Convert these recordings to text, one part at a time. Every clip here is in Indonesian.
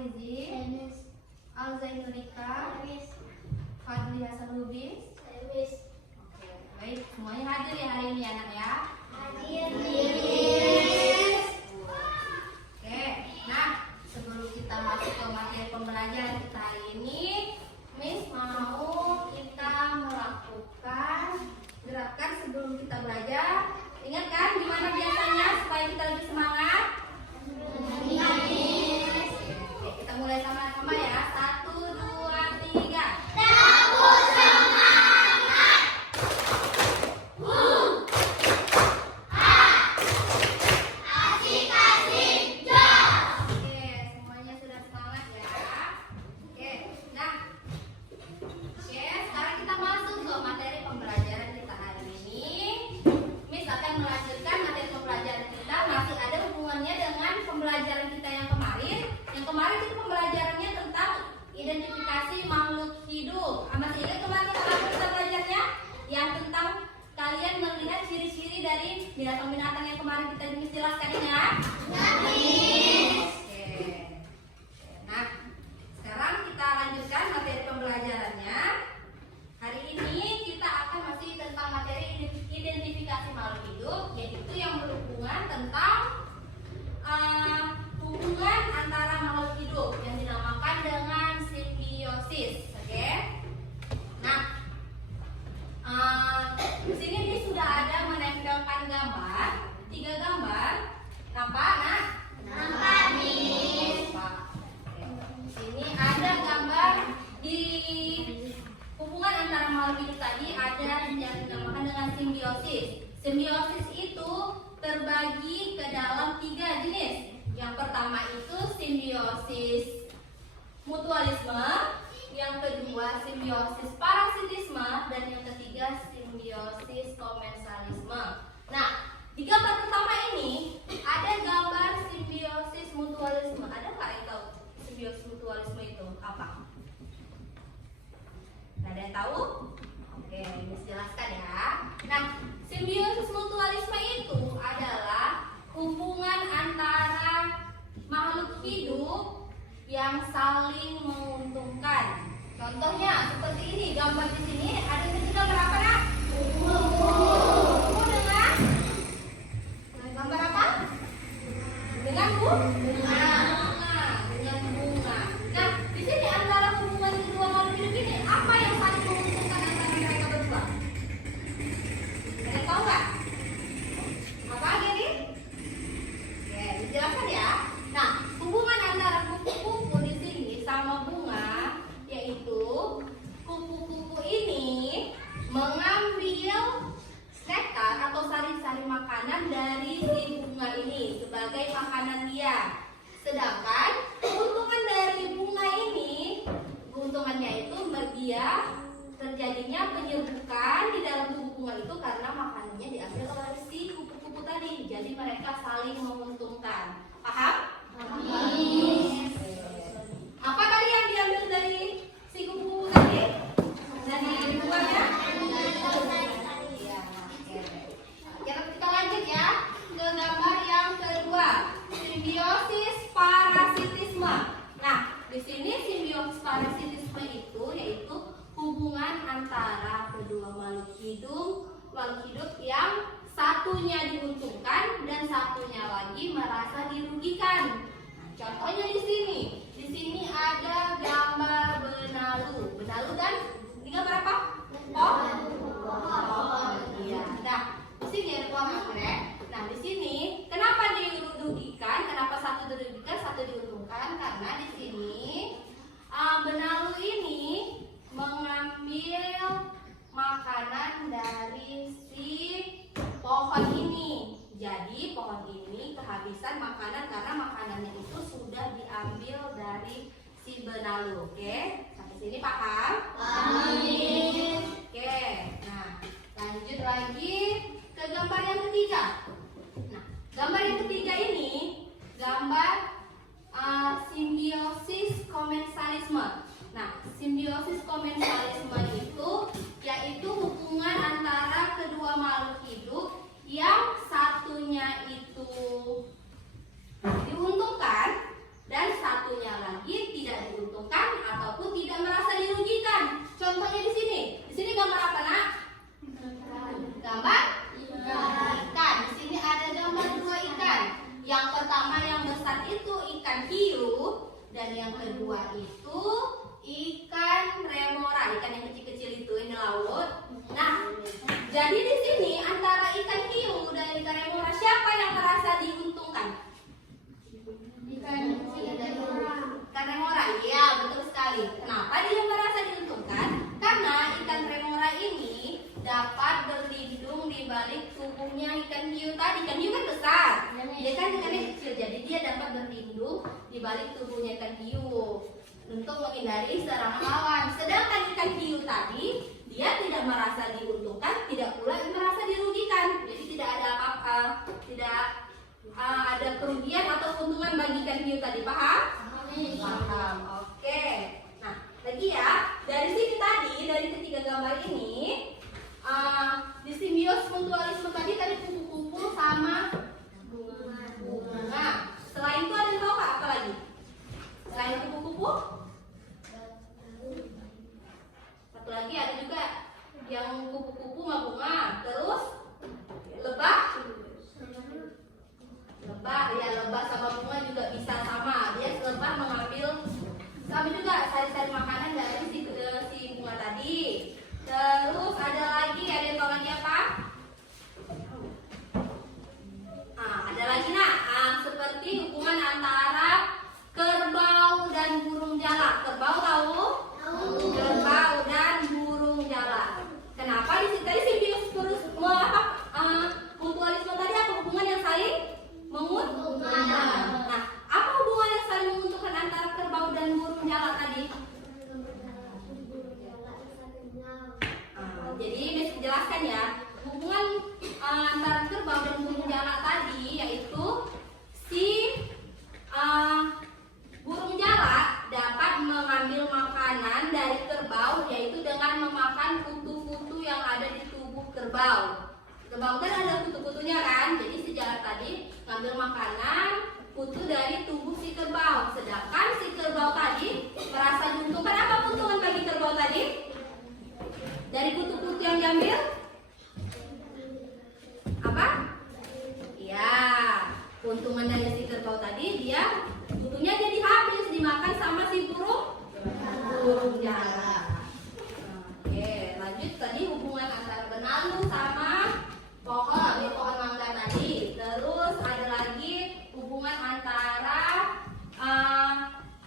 Al-Farizi, Al-Zainurika, Fadli Hasan Lubis. Oke, baik, semuanya hadir ya hari ini anak ya? Hadir. Oke, nah sebelum kita masuk ke materi pembelajaran kita hari ini, Miss mau kita melakukan gerakan sebelum kita belajar. Ingat kan gimana biasanya supaya kita lebih semangat? Oke, kita mulai sama-sama ya. 1, 2, 3. Takut semangat. Asik-asik jos. Oke, semuanya sudah semangat ya. Oke, nah. Oke, sekarang kita masuk ke materi pembelajaran kita hari ini. Miss akan melanjutkan materi pembelajaran kita, masih ada hubungannya dengan pembelajaran kita yang kemarin. Yang kemarin itu pembelajarannya tentang identifikasi makhluk hidup. Masih ingat kemarin kita belajarnya? Yang tentang kalian melihat ciri-ciri dari binatang-binatang yang kemarin kita jelaskan ya? Oke. Nah, sekarang kita lanjutkan materi pembelajarannya. Hari ini kita akan masih tentang materi identifikasi makhluk hidup, yaitu yang berhubungan tentang hubungan antara makhluk hidup yang dinamakan dengan simbiosis. Oke. Nah, di sini ini sudah ada menempelkan gambar, 3 gambar. Nampak, Nak? Nampak, Miss. Oke. Di sini ada gambar di hubungan antara makhluk hidup tadi ada yang dinamakan dengan simbiosis. Simbiosis itu terbagi ke dalam 3 jenis. Yang pertama itu simbiosis mutualisme, yang kedua simbiosis parasitisme, dan yang ketiga simbiosis komensalisme. Nah, di gambar pertama ini ada gambar simbiosis mutualisme. Ada nggak yang tahu simbiosis mutualisme itu apa? Nggak ada yang tahu? Oke, ini jelaskan ya. Nah, simbiosis mutualisme itu adalah hubungan antara makhluk hidup yang saling menguntungkan. Contohnya seperti ini, gambar di sini ada yang gambar apa, Nak? Kupu dengan gambar apa? Dengan bunga. Dengan bunga. Nah, di sini antara hubungan kedua makhluk hidup ini apa yang saling menguntungkan antara mereka berdua? Ada yang tahu nggak? Apa aja nih? Oke, dijelaskan ya. Nah, hubungan antara kupu-kupu di sini sama bunga, yaitu kupu-kupu ini mengambil nektar atau sari-sari makanan dari si bunga ini sebagai makanan dia. Sedangkan keuntungan dari bunga ini, keuntungannya itu dia terjadinya penyerbukan di dalam tubuh bunga itu karena makanannya diambil oleh si kupu-kupu tadi. Jadi mereka saling menguntungkan. Paham? Amin. Apa tadi yang diambil dari si kupu-kupu tadi? Dari bunganya? Iya. Oke, kita lanjut ya ke gambar yang kedua, simbiosis parasitisme. Nah, di sini simbiosis parasitisme itu yaitu hubungan antara kedua makhluk hidup yang satunya diuntungkan dan satunya lagi merasa dirugikan. Nah, contohnya di sini. Di sini ada gambar benalu. Benalu kan? Ini gambar apa? Pohon. Iya. Nah, di sini ada pohon anggrek. Nah, di sini kenapa dirugikan? Kenapa satu dirugikan, satu diuntungkan? Karena di sini benalu ini mengambil makanan dari si pohon ini. Jadi pohon ini kehabisan makanan karena makanannya itu sudah diambil dari si benalu. Oke, sampai sini paham? Amin. Oke, nah lanjut lagi ke gambar yang ketiga. Nah, gambar yang ketiga ini gambar simbiosis komensalisme. Nah, simbiosis komensalisme itu yaitu hubungan antara kedua makhluk hidup yang satunya itu diuntungkan dan satunya lagi itu ikan remora, ikan yang kecil-kecil itu yang di laut. Nah, jadi di sini antara ikan hiu dan ikan remora, siapa yang merasa diuntungkan? Ikan Ikan remora, iya betul sekali. Kenapa dia merasa diuntungkan? Karena ikan remora ini dapat berlindung di balik tubuhnya ikan hiu tadi. Ikan hiu kan besar, dia kan ikannya kecil, jadi dia dapat berlindung di balik tubuhnya ikan hiu untuk menghindari serangan lawan. Sedangkan ikan hiu tadi dia tidak merasa diuntungkan, tidak pula merasa dirugikan. Jadi tidak ada apa-apa, tidak ada kerugian atau keuntungan bagi ikan hiu tadi. Paham? Paham. Oke. Nah, lagi ya, dari sini tadi, dari ketiga gambar ini, di simbiosis mutualisme tadi kupu-kupu sama bunga. Selain itu ada yang tahu nggak apa lagi? Selain kupu-kupu? Satu lagi ada juga yang kupu-kupu sama bunga. Terus lebah? Lebah, ya lebah sama bunga juga bisa sama. Dia lebah mengambil sama juga sari-sari makanan dari si bunga tadi. Terus ada lagi, ada yang tahu lagi apa? Ada lagi seperti hubungan antara kerbau dan burung jalak. Kerbau tahu? Kerbau dan burung jalak. Kenapa di sini tadi simbiosis terus mutualisme tadi apa hubungan yang saling menguntungkan? Nah, apa hubungan yang saling menguntungkan antara kerbau dan burung jalak tadi? Jadi Miss jelaskan ya, hubungan antara kerbau dan burung jalak tadi yaitu si burung jalak dapat mengambil makanan dari kerbau, yaitu dengan memakan kutu-kutu yang ada di tubuh kerbau. Kerbau kan ada kutu-kutunya kan, jadi si jalak tadi ngambil makanan kutu dari tubuh si kerbau. Sedangkan si kerbau tadi merasa diuntungkan. Apa keuntungan bagi kerbau tadi? Dari kutu-kutu yang diambil? Apa? Ya, keuntungan dari si kerbau tadi dia kutunya jadi habis dimakan sama si burung jalak. Oke, lanjut tadi hubungan antara benalu sama pohon mangga tadi. Terus ada lagi hubungan antara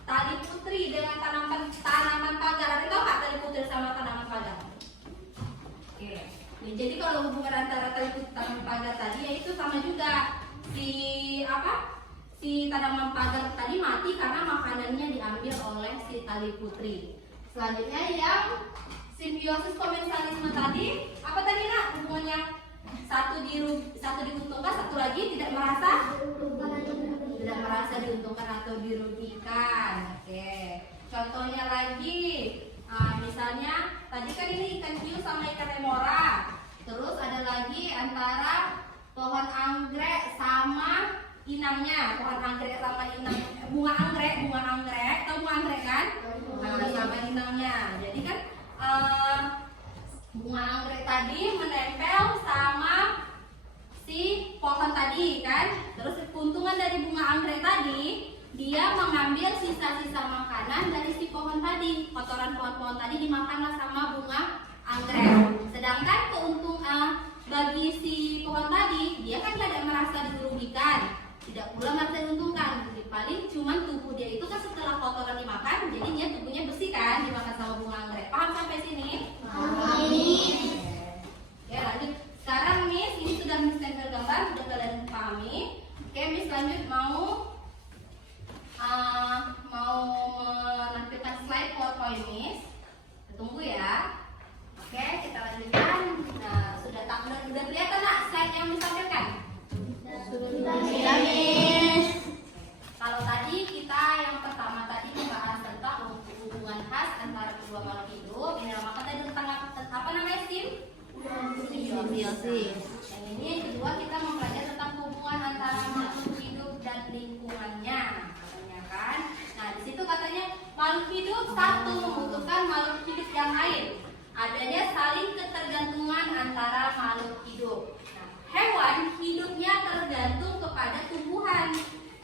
tali putri dengan tanaman pagar. Ada tahu nggak tali putri sama tanaman pagar? Oke. Nih, jadi kalau hubungan antara tali putri tanaman pagar tadi yaitu sama juga si tanaman pagar tadi mati karena makanannya diambil oleh si tali putri. Selanjutnya yang simbiosis komensalisme tadi, apa tadi nak hubungannya? Satu diuntungkan, satu lagi tidak merasa diuntungkan atau dirugikan. Oke. Contohnya lagi, misalnya tadi kan ini ikan hiu sama ikan remora. Terus ada lagi antara pohon anggrek sama inangnya. Pohon anggrek sama inang, bunga anggrek, tahu bunga anggrek kan? Sama inangnya. Jadi kan bunga anggrek tadi menempel sama si pohon tadi kan. Terus keuntungan dari bunga anggrek tadi, dia mengambil sisa-sisa makanan dari si pohon tadi. Kotoran pohon-pohon tadi dimakanlah sama bunga anggrek. Sedangkan bagi si pohon tadi, dia kan tidak merasa dirugikan, tidak pula merasa diuntungkan. Jadi paling cuman tubuh dia itu kan setelah kotoran dimakan, jadi dia tubuhnya bersih kan, dimakan sama bunga anggrek. Paham sampai sini? Oke, lanjut. Sekarang Miss, ini sudah Miss tempel gambar, sudah kalian pahami. Oke, Miss lanjut mau menampilkan slide PowerPoint Miss. Tunggu ya. Oke, kita lanjutkan. Nah, sudah kelihatan nak slide yang Miss tampilkan? Sudah Miss. Kalau tadi kita yang pertama tadi membahas tentang hubungan khas antara kedua makhluk hidup. Ini namakan tadi tentang apa namanya Sim? Simbiosis. Yang ini yang kedua kita mempelajari tentang hubungan antara makhluk hidup dan lingkungannya, katanya kan. Nah di situ katanya makhluk hidup satu membutuhkan makhluk hidup yang lain. Adanya saling ketergantungan antara makhluk hidup. Nah, hewan hidupnya tergantung kepada tumbuhan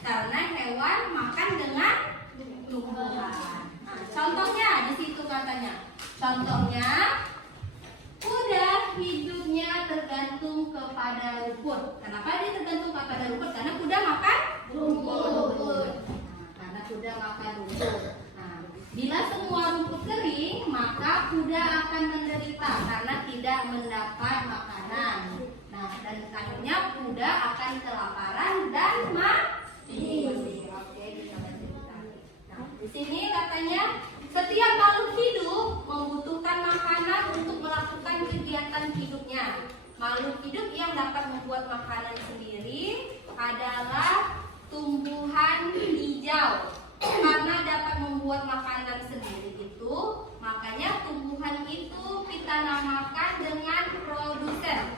karena hewan makan dengan tumbuhan. Nah, Contohnya, kuda hidupnya tergantung kepada rumput. Kenapa dia tergantung kepada rumput? Karena kuda makan rumput. Nah, karena kuda makan rumput. Nah, bila semua rumput kering, maka kuda akan menderita karena tidak mendapat makanan. Nah, dan akhirnya kuda akan kelaparan dan mati. Oke, kita lanjutkan. Nah, di sini katanya setiap makhluk hidup membutuhkan makanan untuk melakukan kegiatan hidupnya. Makhluk hidup yang dapat membuat makanan sendiri adalah tumbuhan hijau. Karena dapat membuat makanan sendiri itu, makanya tumbuhan itu kita namakan dengan produsen.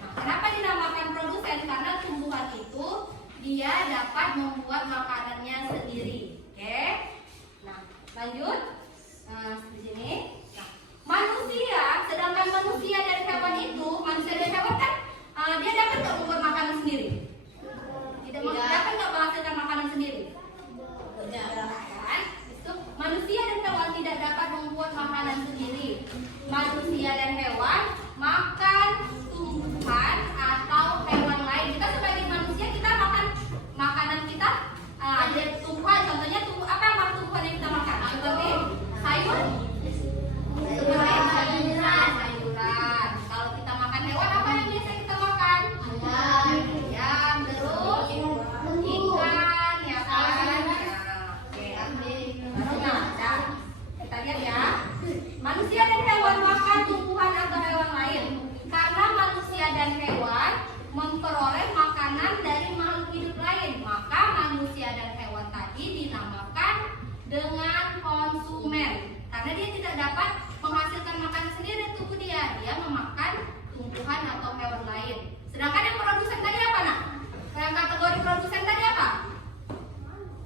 Nah, kenapa dinamakan produsen? Karena tumbuhan itu dia dapat membuat makanannya sendiri. Oke? Nah, lanjut. Di sini. Nah, manusia, sedangkan manusia dan hewan itu, manusia dan hewan kan dia dapat nggak membuat makanan sendiri? Tidak. Dapat nggak menghasilkan makanan sendiri? Kan? Itu manusia dan hewan tidak dapat membuat makanan sendiri. Manusia dan hewan makan tumbuhan atau hewan lain. Kita sebagai manusia kita makan makanan kita ada tumbuhan. Contohnya apa yang tumbuhan yang kita makan? Seperti sayuran. Kalau kita makan hewan, apa yang biasa kita makan? Ayam, terus ikan, ya kan? Oke, nah, kita lihat ya. Manusia dan hewan makan tumbuhan atau hewan lain. Karena manusia dan hewan memperoleh makanan dari makhluk hidup lain, maka manusia dan hewan tadi dinamakan dengan konsumen. Karena dia tidak dapat menghasilkan makanan sendiri dari tubuh dia, dia memakan tumbuhan atau hewan lain. Sedangkan yang produsen tadi apa, nak? Yang kategori produsen tadi apa?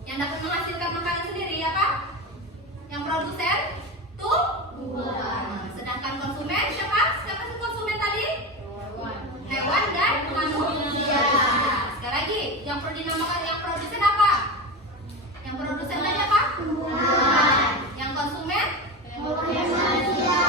Yang dapat menghasilkan makanan sendiri apa? Yang produsen tumbuhan. Sedangkan konsumen siapa? Siapa sih konsumen tadi? Hewan dan manusia. Sekali lagi, yang dinamakan yang produsen apa? Yang produsen tadi apa? Tumbuhan. Yang konsumen? Manusia.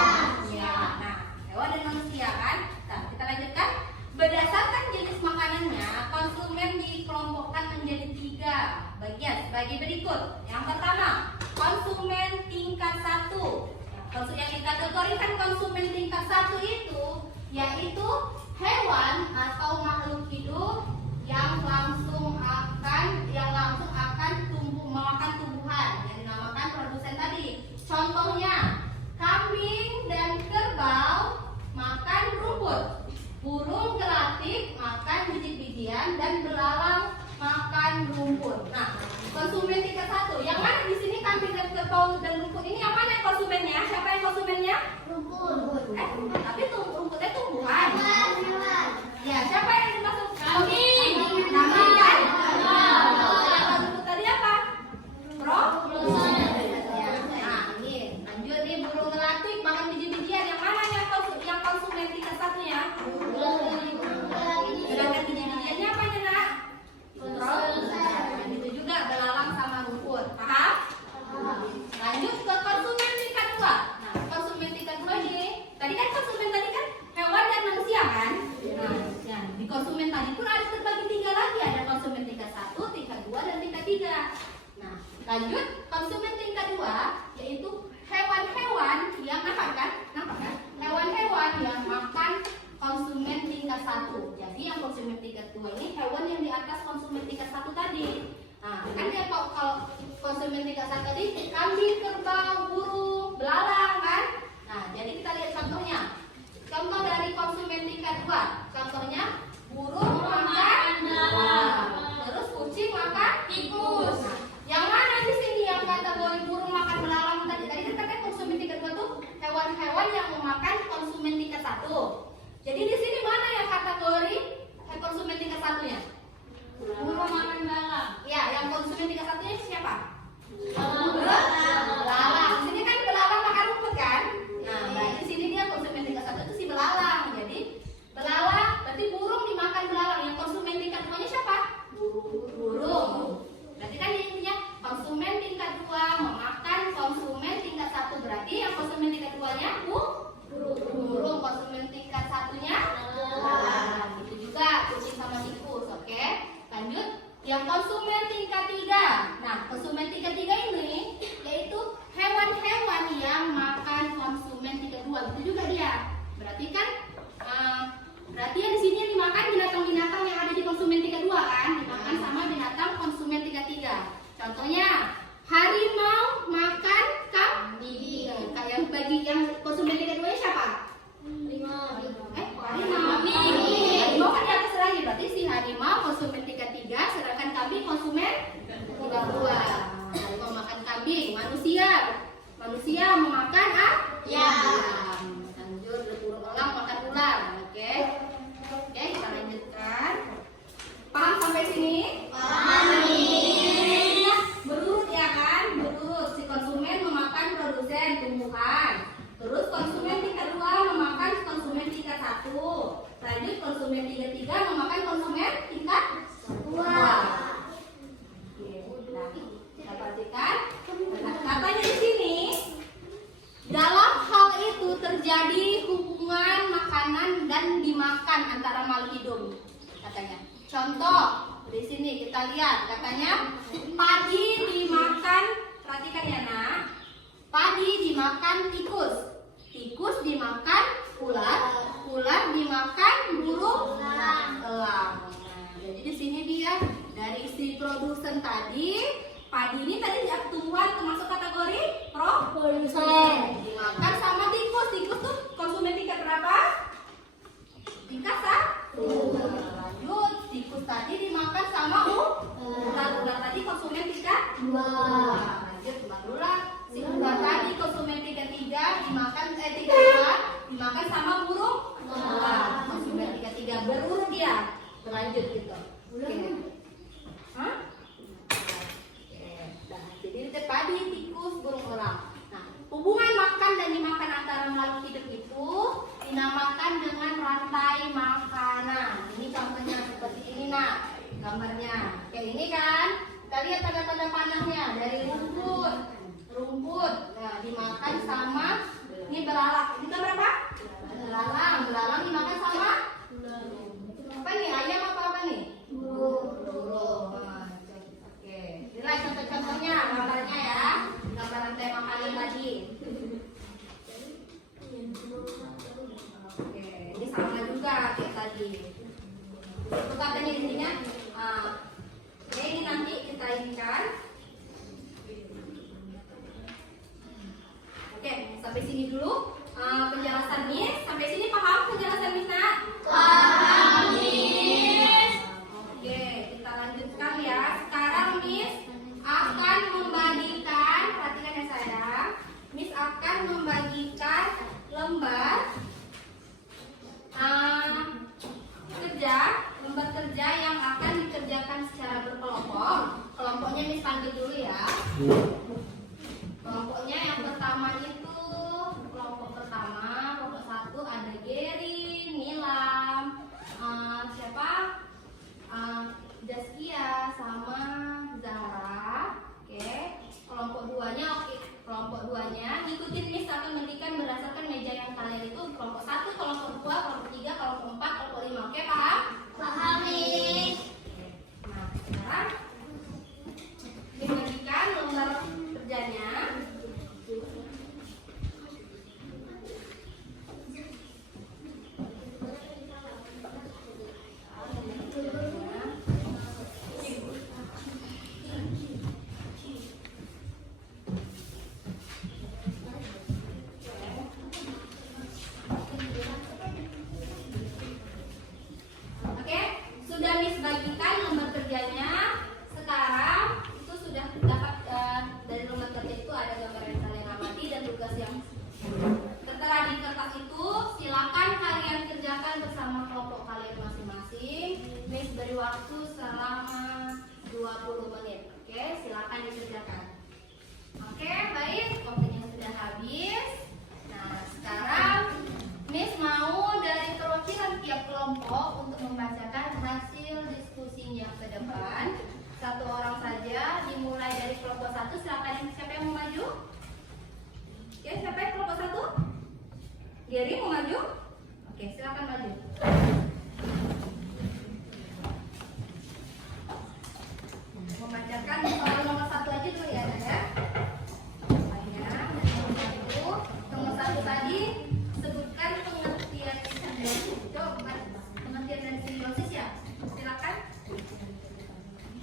Ya, nah, hewan dan manusia kan? Nah, kita lanjutkan. Berdasarkan jenis makanannya, konsumen dikelompokkan menjadi 3 bagian sebagai berikut. Yang pertama, konsumen tingkat 1. Yang dikategorikan konsumen tingkat 1 itu yaitu hewan atau makhluk hidup yang langsung akan memakan tumbuhan yang dinamakan produsen tadi. Contohnya, kambing dan kerbau makan rumput, burung gelatik makan biji-bijian, dan belalang makan rumput. Nah, konsumen tingkat 1. Yang mana di sini kambing dan kerbau dan rumput ini yang mana yang konsumennya? Siapa yang konsumennya? Rumput. Tapi rumputnya tumbuhan. Ya, siapa yang dimaksud? Kambing. Kambing kan? Nah, rumput tadi apa? Produsen. Nah, ini lanjut nih, burung gelatik makan biji-bijian. Yang mana yang konsumen tingkat 1-nya? Sedangkan biji-bijiannya apa ya, nak? Dan itu juga belalang sama rumput. Paham? Lanjut ke konsumen tingkat 2. Nah, konsumen tingkat 2 ini, tadi kan konsumen tadi kan hewan dan manusia kan? Nah, ya, di konsumen tadi pun ada terbagi 3 lagi, ada konsumen tingkat 1, tingkat 2, dan tingkat 3. Nah, lanjut konsumen tingkat 2 yaitu hewan-hewan yang nampak kan? Hewan-hewan yang makan konsumen tingkat 1. Jadi yang konsumen tingkat 2 ini hewan yang di atas konsumen tingkat 1 tadi. Nah, kan dia kalau konsumen tingkat 1 tadi kambing, kerbau, burung, belalang kan? Nah, jadi kita lihat contohnya. Contoh dari konsumen tingkat 2. Contohnya burung makan belalang. Terus kucing makan tikus. Nah, yang mana di sini yang kategori burung makan belalang tadi? Tadi kan katanya konsumen tingkat 2 tuh hewan-hewan yang memakan konsumen tingkat 1. Jadi di sini mana yang kategori konsumen tingkat 1-nya? Burung makan belalang. Ya, yang konsumen tingkat 1-nya siapa? Belalang. Di sini kan belalang makan rumput kan? Nah, berarti di sini dia konsumen tingkat 1 itu si belalang. Jadi belalang berarti burung dimakan belalang. Yang konsumen tingkat 2-nya siapa? Burung. Berarti kan intinya konsumen tingkat 2 memakan konsumen tingkat 1. Berarti yang konsumen tingkat 2-nya memakan ayam. Lanjut, burung elang makan ular. Oke, kita lanjutkan. Paham sampai sini? Berurut ya kan? Berurut. Si konsumen memakan produsen tumbuhan. Terus konsumen tingkat 2 memakan konsumen tingkat 1. Lanjut konsumen tingkat 3 memakan konsumen tingkat 2. Nah, kita perhatikan. Nah, katanya di sini dalam hal itu terjadi hubungan makanan dan dimakan antara makhluk hidup. Katanya. Contoh di sini kita lihat katanya padi dimakan, perhatikan ya nak, padi dimakan tikus, tikus dimakan ular, ular dimakan burung elang. Nah, jadi di sini dia dari si produsen tadi, padi ini tadi tumbuhan termasuk kategori produsen, dimakan sama tikus, tikus tuh konsumen tingkat berapa? Tingkat 1. Lanjut, tikus tadi dimakan sama ular, ular tadi konsumen tingkat 2. Lanjut, ular, si ular tadi konsumen tingkat 3 dimakan tingkat 4 dimakan sama burung elang, konsumen tingkat 3. Berurut dia, berlanjut gitu. Oke. Hah? Oke. Nah, jadi padi, tikus, burung elang. Nah, hubungan makan dan dimakan antara makhluk hidup itu dinamakan dengan rantai makanan. Ini contohnya seperti ini nak, gambarnya. Kayak ini kan, kita lihat tanda-tanda panahnya dari rumput. Rumput, nah dimakan sama ini belalang. Ini berapa? Belalang, belalang dimakan sama apa nih? Ayam apa nih? Burung. Oke, inilah contoh-contohnya, gambarnya ya, gambar rantai makanan tadi. Oke, ini sama juga kayak tadi. Itu katanya intinya. Ini nanti kita inikan. Oke, sampai sini dulu penjelasan Miss. Sampai sini paham penjelasan Miss nak? Paham Miss. Oke, kita lanjutkan ya. Sekarang Miss akan membagikan, perhatikan ya sayang. Miss akan membagikan lembar lembar kerja yang akan dikerjakan secara berkelompok. Kelompoknya Miss panggil dulu ya. Kelompoknya yang pertama itu kelompok pertama, kelompok 1 ada Gary, Nilam, siapa? Zaskia sama Zara. Oke. Kelompok 2-nya kelompok 2-nya ngikutin Miss akan menghentikan berdasarkan meja yang kalian itu kelompok 1, kelompok 2, kelompok 3, kelompok 4, kelompok 5. Oke, paham? Paham, Miss. Nah, sekarang dibagikan lembar kerjanya. Oke, sudah Miss bagikan lembar kerjanya. Sekarang itu sudah dapat dari lembar kerja itu ada gambar yang kalian amati dan tugas yang tertera di kertas itu. Silakan kalian kerjakan bersama kelompok kalian masing-masing. Miss beri waktu selama 20 menit. Oke, silakan dikerjakan. Oke, baik, waktunya sudah habis. Nah, sekarang Miss mau dari perwakilan tiap kelompok untuk membacakan hasil diskusinya ke depan. Satu orang saja, dimulai dari kelompok 1. Silakan, siapa yang mau maju? Oke, siapa yang kelompok 1? Gary mau maju? Oke, silakan maju. Membacakan soal nomor 1 aja dulu ya, ya. Nomor 1 tadi sebutkan pengertian pengertian dari simbiosis ya. Silakan.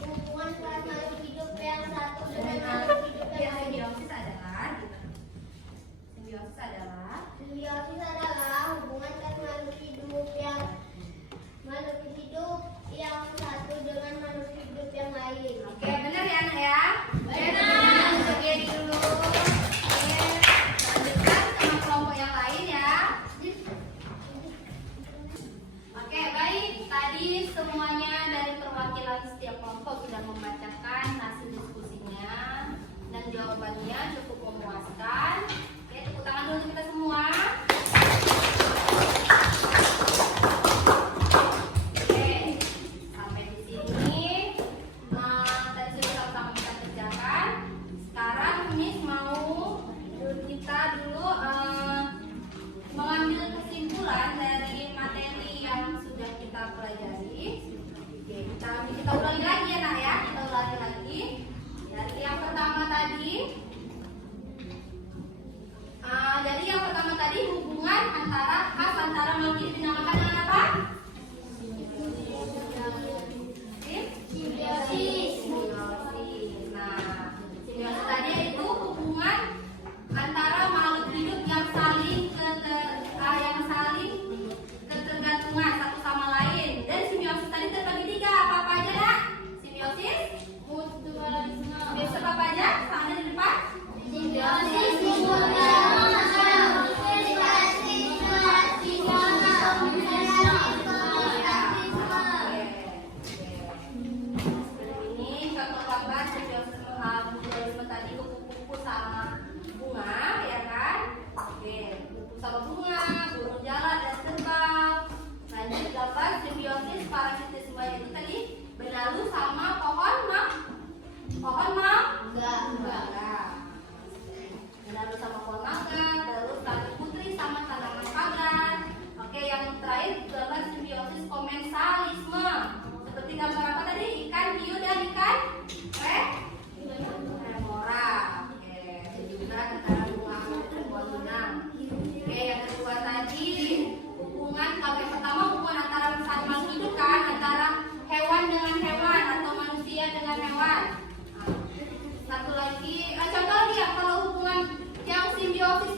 Hubungan antara makhluk hidup yang satu dengan makhluk hidup yang lain. Simbiosis adalah Simbiosis adalah hubungan antara makhluk hidup yang satu dengan makhluk hidup yang lain. oke, benar ya anak ya? Benar. Untuk Gary dulu. Oke, lanjut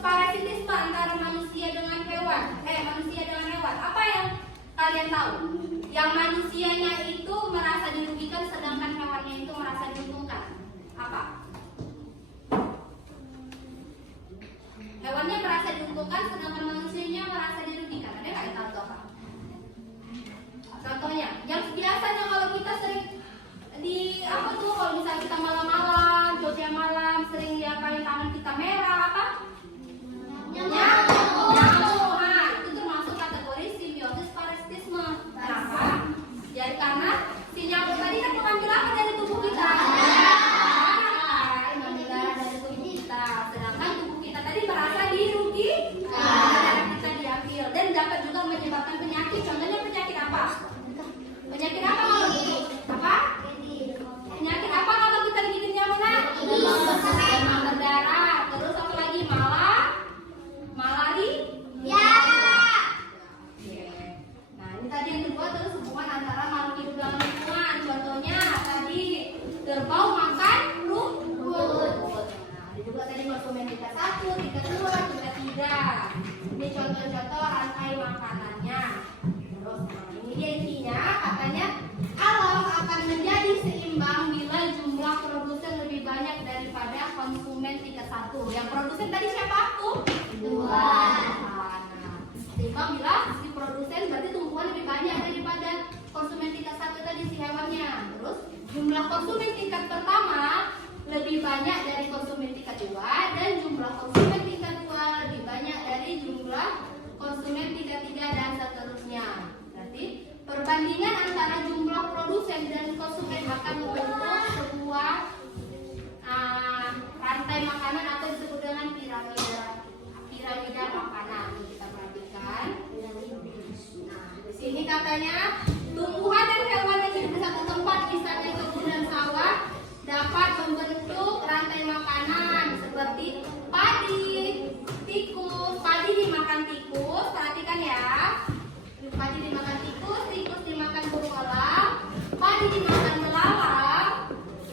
parasitisme antara manusia dengan hewan. Manusia dengan hewan. Apa yang kalian tahu? Yang manusianya itu merasa dirugikan sedangkan hewannya itu merasa diuntungkan. Apa? Hewannya merasa diuntungkan sedangkan manusianya merasa dirugikan. Ada nggak yang tahu itu apa? Contohnya, yang biasanya kalau kita sering di apa tuh, kalau misalnya kita malam-malam, cuaca malam, sering diapain tangan kita merah, apa? Nyamuk. Nah, itu termasuk kategori simbiosis parasitisme. Kenapa? Jadi karena si nyamuk tadi kan mengambil apa dari tubuh kita? Mengambil darah dari tubuh kita. Sedangkan tubuh kita tadi merasa dirugikan. Darah kita diambil dan dapat juga menyebabkan penyakit. Contohnya penyakit apa? Penyakit apa kalau gitu? Apa? Penyakit apa kalau kita digigit nyamuk? Demam berdarah. Terus apa lagi? Malaria. Nah, ini tadi yang kedua, terus hubungan antara makhluk hidup dengan lingkungan. Contohnya tadi kerbau makan rumput. Nah, ini juga tadi konsumen tingkat 1, tingkat 2, tingkat 3. Ini contoh-contoh rantai makanannya. Terus ini dia intinya, katanya alam akan menjadi seimbang bila jumlah produsen lebih banyak daripada konsumen tingkat 1. Yang produsen tadi siapa tuh? Tumbuhan. Nah, seimbang bila si produsen berarti tumbuhan lebih banyak daripada konsumen tingkat 1 tadi si hewannya. Terus jumlah konsumen tingkat pertama lebih banyak dari konsumen tingkat 2 dan jumlah konsumen tingkat 2 lebih banyak dari jumlah konsumen tingkat 3 dan seterusnya. Berarti perbandingan antara jumlah produsen dan konsumen akan membentuk sebuah rantai makanan atau disebut dengan piramida makanan. Ini kita perhatikan. Nah, di sini katanya tumbuhan dan hewan yang hidup di satu tempat, misalnya kebun dan sawah, dapat membentuk rantai makanan seperti padi, tikus. Padi dimakan tikus, perhatikan ya. Padi dimakan tikus, tikus dimakan burung elang, padi dimakan belalang,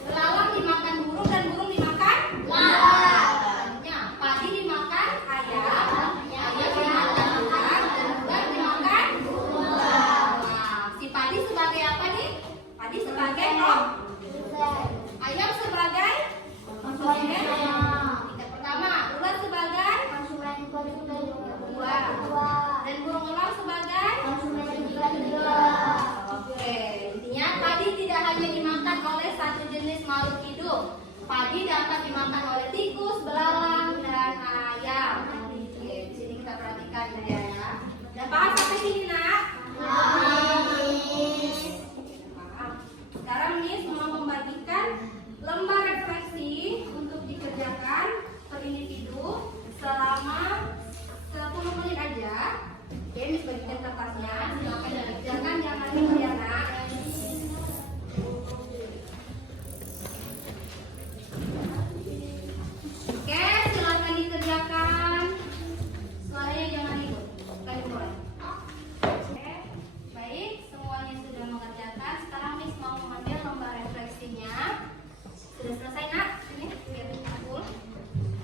belalang dimakan burung dan burung dimakan ular. Padi dimakan ayam, ayam dimakan ular dan ular dimakan ular. Nah, si padi sebagai apa nih? Padi sebagai ayam sebagai konsumen tingkat pertama, ular sebagai konsumen kedua, dan burung elang sebagai konsumen kedua. Oke, intinya padi tidak hanya dimakan oleh satu jenis makhluk hidup. Padi dapat dimakan oleh tikus, belalang, dan ayam. Oke, di sini kita perhatikan ya. Udah paham sampai sini, Nak? Paham. Sekarang Miss mau membagikan lembar refleksi untuk dikerjakan per individu selama 10 menit aja. Oke, Miss bagikan kertasnya. Silakan dikerjakan, jangan lupa ya, Nak. Oke, silakan dikerjakan. Suaranya jangan ribut. Kita dimulai. Oke, baik, semuanya sudah mengerjakan. Sekarang Miss mau mengambil lembar refleksinya. Sudah selesai, Nak? Ini biar aku.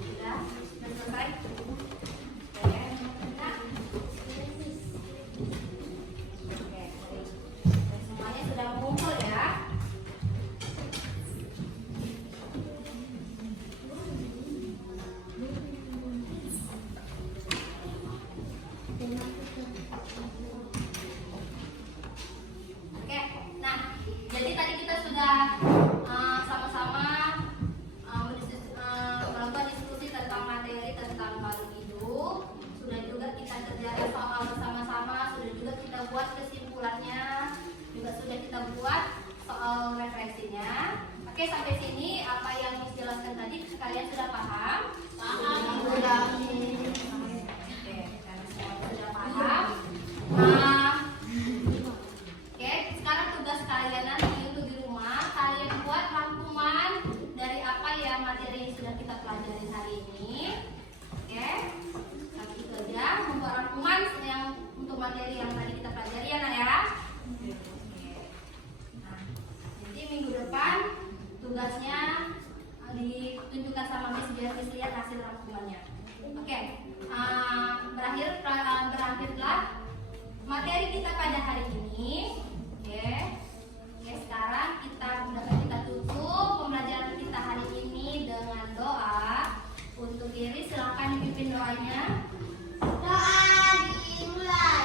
Sudah selesai. Oke, Nak. Oke, semuanya sudah mengumpul ya. Oke, nah jadi tadi kita sudah sama-sama melakukan diskusi tentang materi tentang makhluk hidup. Sudah juga kita kerjakan soal bersama-sama, sudah juga kita buat kesimpulannya, juga sudah kita buat soal refleksinya. Oke, sampai sini apa yang Miss jelaskan tadi kalian sudah paham? Paham. Sudah. Oke, karena semua sudah paham. Oke, sekarang tugas kalian nanti untuk di rumah, kalian buat rangkuman dari apa ya materi yang sudah kita pelajari hari ini. Oke, nanti kerja membuat rangkuman yang untuk materi yang tadi kita pelajari ya, Nak ya. Nah, nanti minggu depan tugasnya ditunjukkan sama Miss biar Miss lihat hasil rangkumannya. Oke. izin doanya. Doa dimulai.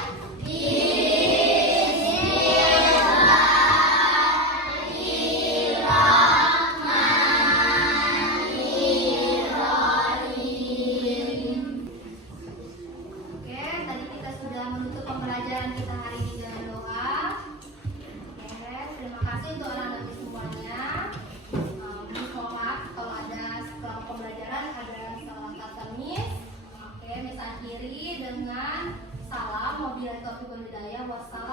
Oke, tadi kita sudah menutup pembelajaran kita hari ini dengan doa. Oke, terima kasih untuk anak-anak semuanya. Mohon maaf kalau ada setelah pembelajaran ada salah kata Miss. Oke, Miss akhiri dengan salam wabillahi taufiq wal hidayah. Wassalam.